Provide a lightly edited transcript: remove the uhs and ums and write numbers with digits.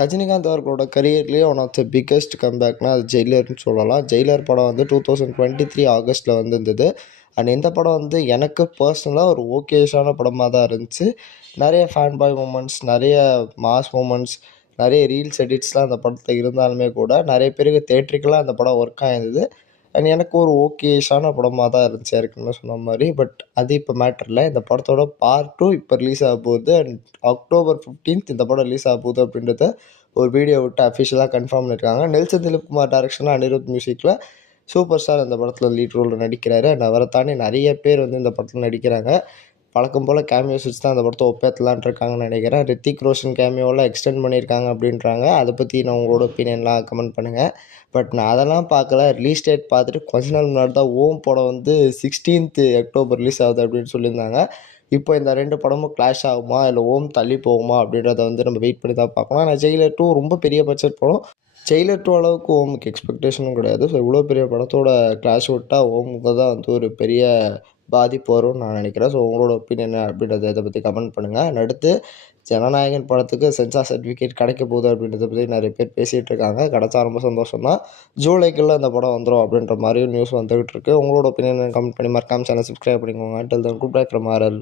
ரஜினிகாந்த் அவர்களோட கரியர்லேயே one of the biggest கம்பேக்னால் அது ஜெயிலர்னு சொல்லலாம். ஜெயிலர் படம் வந்து 2023 ஆகஸ்ட்டில் வந்திருந்தது. அண்ட் இந்த படம் வந்து எனக்கு பர்சனலாக ஒரு ஓகேஷான படமாக தான் இருந்துச்சு. நிறைய ஃபேன் பாய் மூமெண்ட்ஸ், நிறைய மாஸ் மூமெண்ட்ஸ், நிறைய ரீல்ஸ் எடிட்ஸ்லாம் அந்த படத்தில் இருந்தாலுமே கூட நிறைய பேருக்கு தேட்ரிக்கலாக அந்த படம் ஒர்க் ஆகிருந்தது. அண்ட் எனக்கு ஒரு ஓகேஷான படமாக தான் இருந்துச்சு ஏற்கனவே சொன்ன மாதிரி. பட் அது இப்போ மேட்டர் இல்லை. இந்த படத்தோட பார்ட் 2 இப்போ ரிலீஸ் ஆக போகுது. அண்ட் October 15 இந்த படம் ரிலீஸ் ஆக போகுது அப்படின்றத ஒரு வீடியோ விட்டு அஃபிஷியலாக கன்ஃபார்ம் பண்ணியிருக்காங்க. நெல்சன் திலீப்குமார் டைரக்ஷனில் அனிருத் மியூசிக்கில் சூப்பர் ஸ்டார் இந்த படத்தில் லீட் ரோலில் நடிக்கிறாரு. அண்ட் அவரை தாண்டி நிறைய பேர் வந்து இந்த படத்தில் நடிக்கிறாங்க. வழக்கம் போல் கேமியோஸ் வச்சு தான் அந்த படத்தை ஒப்பேற்றலான் இருக்காங்கன்னு நினைக்கிறேன். ரித்திக் ரோஷன் கேமியோவில் எக்ஸ்டெண்ட் பண்ணியிருக்காங்க அப்படின்றாங்க. அதை பற்றி நான் உங்களோட ஒப்பீனியன்லாம் கமெண்ட் பண்ணுங்கள். பட் நான் அதெல்லாம் பார்க்கல. ரிலீஸ் டேட் பார்த்துட்டு கொஞ்ச நாள் முன்னாடி தான் ஓம் படம் வந்து 16th அக்டோபர் ரிலீஸ் ஆகுது அப்படின்னு சொல்லியிருந்தாங்க. இப்போ இந்த 2 படமும் கிளாஷ் ஆகுமா, இல்லை ஓம் தள்ளி போகுமா அப்படின்றத வந்து நம்ம வெயிட் பண்ணி தான் பார்க்கணும். ஆனால் ஜெயிலர் 2 ரொம்ப பெரிய பட்ஜெட் படம். ஜெயிலர் 2 அளவுக்கு ஓமுக்கு எக்ஸ்பெக்டேஷனும் கிடையாது. ஸோ இவ்வளோ பெரிய படத்தோட கிளாஷ் விட்டால் ஓமுக்கு தான் வந்து ஒரு பெரிய பாதிப்பு வரும்னு நான் நினைக்கிறேன். ஸோ உங்களோட ஒப்பீனியன் அப்படின்றத இதை பற்றி கமெண்ட் பண்ணுங்கள். அடுத்து ஜனநாயகன் படத்துக்கு சென்சார் சர்டிஃபிகேட் கிடைக்க போகுது அப்படின்றத பற்றி நிறைய பேர் பேசிகிட்டு இருக்காங்க. கிடைச்சா ரொம்ப சந்தோஷம் தான். ஜூலைக்குள்ளே அந்த படம் வந்துடும் அப்படின்ற மாதிரியும் நியூஸ் வந்துகிட்டு இருக்குது. உங்களோட ஒப்பீனியன் கமெண்ட் பண்ணி மறக்காமல் சேனல் சப்ஸ்கிரைப் பண்ணிக்கோங்க. Till then good bye from RL.